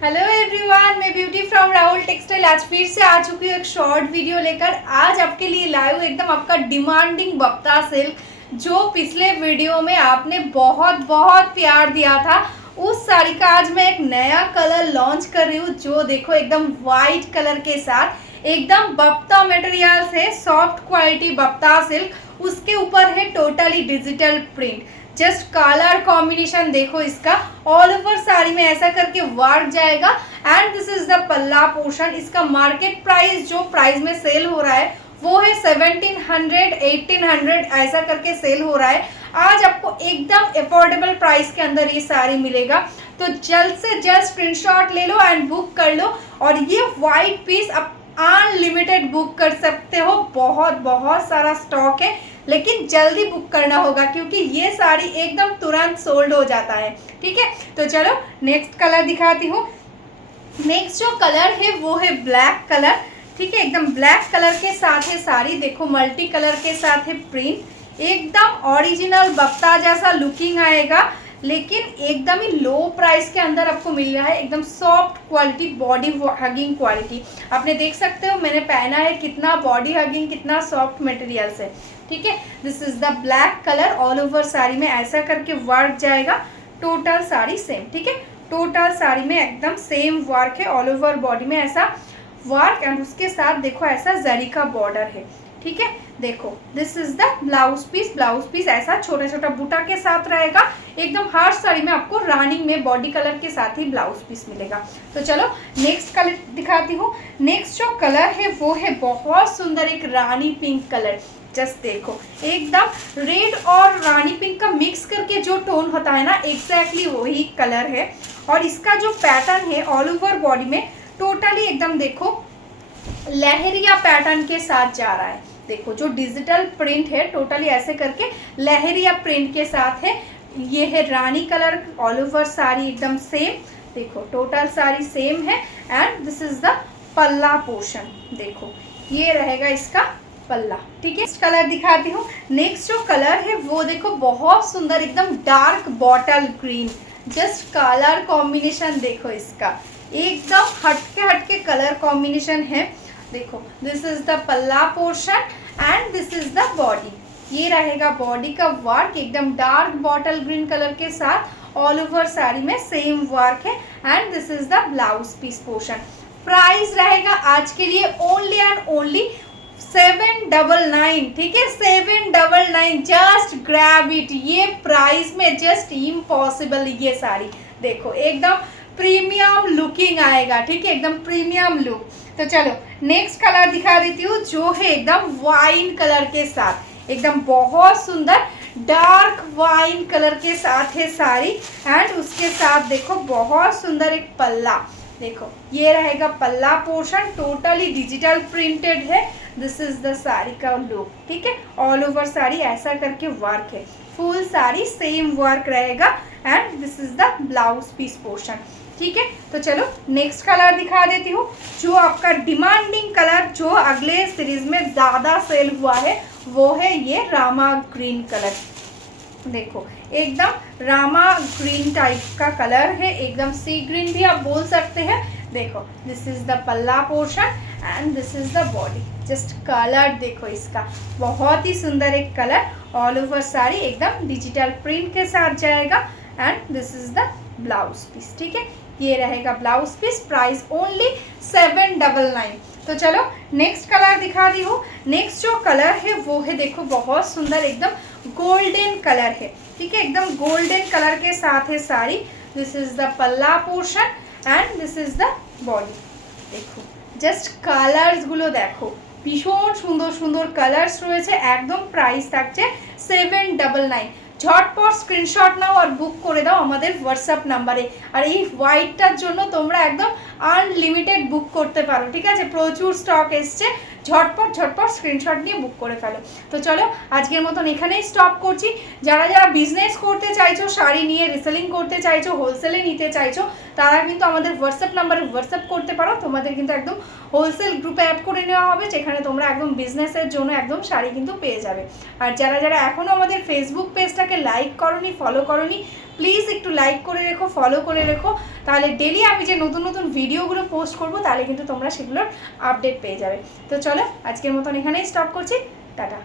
Hello everyone, मैं beauty from Rahul textile आज फिर से आ चुकी हूँ एक शॉर्ट वीडियो लेकर। आज आपके लिए लाए हूँ एकदम आपका डिमांडिंग बक्ता सिल्क, जो पिछले वीडियो में आपने बहुत बहुत प्यार दिया था। उस साड़ी का आज मैं एक नया कलर लॉन्च कर रही हूँ, जो देखो एकदम वाइट कलर के साथ एकदम बप्ता मटेरियल से सॉफ्ट क्वालिटी बप्ता सिल्क, उसके ऊपर है totally digital print. Just colour combination देखो इसका, ऑल ओवर साड़ी में ऐसा करके वर्क जाएगा। एंड दिस इज द पल्ला पोर्शन। इसका मार्केट प्राइस जो प्राइस में सेल हो रहा है वो है 1700 1800 ऐसा करके सेल हो रहा है। आज आपको एकदम अफोर्डेबल प्राइस के अंदर ये साड़ी मिलेगा, तो जल्द से जल्द स्क्रीनशॉट ले लो एंड बुक कर लो। और ये व्हाइट पीस आप अनलिमिटेड बुक कर सकते हो, बहुत बहुत सारा स्टॉक है, लेकिन जल्दी बुक करना होगा क्योंकि ये साड़ी एकदम तुरंत सोल्ड हो जाता है। ठीक है, तो चलो नेक्स्ट कलर दिखाती हूँ। नेक्स्ट जो कलर है वो है ब्लैक कलर। ठीक है, एकदम ब्लैक कलर के साथ है साड़ी, देखो मल्टी कलर के साथ है प्रिंट, एकदम ओरिजिनल बप्ता जैसा लुकिंग आएगा, लेकिन एकदम ही लो प्राइस के अंदर आपको मिल रहा है। एकदम soft quality, body hugging quality. आपने देख सकते हो मैंने पहना है, कितना बॉडी हगिंग, कितना सॉफ्ट मटेरियल है। ठीक है, this is the black colour. All over sari में ऐसा करके वर्क जाएगा, टोटल साड़ी सेम। ठीक है, टोटल साड़ी में एकदम सेम वर्क है, ऑल ओवर बॉडी में ऐसा वर्क, एंड उसके साथ देखो ऐसा जरी का बॉर्डर है। ठीक है, देखो this is the blouse piece. Blouse piece ऐसा छोटा छोटा बूटा के साथ रहेगा। एकदम हर साड़ी में आपको रनिंग में बॉडी कलर के साथ ही ब्लाउज पीस मिलेगा। तो चलो नेक्स्ट कलर दिखाती हूँ। नेक्स्ट जो कलर है वो है बहुत सुंदर एक रानी पिंक कलर। जस्ट देखो एकदम रेड और रानी पिंक का मिक्स करके जो टोन होता है ना, एग्जैक्टली वही कलर है। और इसका जो पैटर्न है ऑल ओवर बॉडी में टोटली एकदम देखो लहरिया पैटर्न के साथ जा रहा है। देखो जो डिजिटल प्रिंट है टोटली ऐसे करके लहरिया प्रिंट के साथ है। ये है रानी कलर, ऑल ओवर साड़ी एकदम सेम। देखो टोटल साड़ी सेम है। एंड दिस इज द पल्ला पोर्शन, देखो ये रहेगा इसका पल्ला। ठीक है, नेक्स्ट कलर दिखाती हूँ। नेक्स्ट जो कलर है वो देखो बहुत सुंदर एकदम dark bottle green. Just colour combination देखो इसका, एकदम हटके कलर कॉम्बिनेशन है। देखो दिस इज द पल्ला portion and this is the body. ये रहेगा बॉडी का वर्क, एकदम डार्क बॉटल ग्रीन कलर के साथ ऑल ओवर साड़ी में सेम वर्क है। And this is the blouse piece portion. Price रहेगा आज के लिए ओनली एंड ओनली 799। ठीक है, 799, जस्ट ग्रैब इट। ये प्राइस में जस्ट इम्पॉसिबल ये साड़ी देखो एकदम प्रीमियम लुकिंग आएगा। ठीक है, एकदम प्रीमियम लुक। तो चलो नेक्स्ट कलर दिखा देती हूँ, जो है एकदम वाइन कलर के साथ, एकदम बहुत सुंदर डार्क वाइन कलर के साथ है साड़ी। एंड उसके साथ देखो बहुत सुंदर एक पल्ला, देखो ये रहेगा पल्ला पोर्शन, टोटली डिजिटल प्रिंटेड है। दिस इज द साड़ी का लुक। ठीक है, ऑल ओवर साड़ी ऐसा करके वर्क है, फुल साड़ी सेम वर्क रहेगा। And this is the blouse piece portion. ठीक है, तो चलो नेक्स्ट कलर दिखा देती हूँ, जो आपका डिमांडिंग कलर जो अगले सीरीज में ज़्यादा सेल हुआ है वो है ये रामा ग्रीन कलर। देखो एकदम रामा ग्रीन टाइप का कलर है, एकदम सी ग्रीन भी आप बोल सकते हैं। देखो दिस इज द पल्ला portion and this is the body. Just colour देखो इसका, बहुत ही सुंदर एक कलर। ऑल ओवर साड़ी एकदम डिजिटल प्रिंट के साथ जाएगा। And this is the blouse piece. ठीक है, ये रहेगा ब्लाउज पीस। Price only 799। तो चलो नेक्स्ट कलर दिखा दी हूँ। नेक्स्ट जो कलर है वो है देखो बहुत सुंदर एकदम गोल्डन कलर है। ठीक है, एकदम गोल्डन कलर के साथ है साड़ी। दिस इज द पल्ला portion and this is the body. देखो জাস্ট কালার্সগুলো দেখো, ভীষণ সুন্দর সুন্দর কালার্স রয়েছে। একদম প্রাইস থাকছে 799। ঝটপট স্ক্রিনশট নাও আর বুক করে দাও আমাদের হোয়াটসঅ্যাপ নাম্বারে। আর এই হোয়াইটটার জন্য তোমরা একদম আনলিমিটেড বুক করতে পারো। ঠিক আছে, প্রচুর স্টক এসছে, ঝটপট স্ক্রিনশট নিয়ে বুক করে ফেলো। তো চলো আজকের মতন এখানেই স্টপ করছি। যারা যারা বিজনেস করতে চাইছো, শাড়ি নিয়ে রিসেলিং করতে চাইছো, হোলসেলে নিতে চাইছো, তারা কিন্তু আমাদের হোয়াটসঅ্যাপ নাম্বারে হোয়াটসঅ্যাপ করতে পারো। তোমাদের কিন্তু একদম হোলসেল গ্রুপে অ্যাড করে নেওয়া হবে, যেখানে তোমরা একদম বিজনেসের জন্য একদম শাড়ি কিন্তু পেয়ে যাবে। আর যারা যারা এখনও আমাদের ফেসবুক পেজটাকে লাইক করোনি, ফলো করোনি, প্লিজ একটু লাইক করে রেখো, ফলো করে রেখো। তাহলে ডেলি আমি যে নতুন নতুন ভিডিওগুলো পোস্ট করবো, তাহলে কিন্তু তোমরা সেগুলোর আপডেট পেয়ে যাবে। তো চলো আজকের মতন এখানেই স্টপ করছি। টাটা।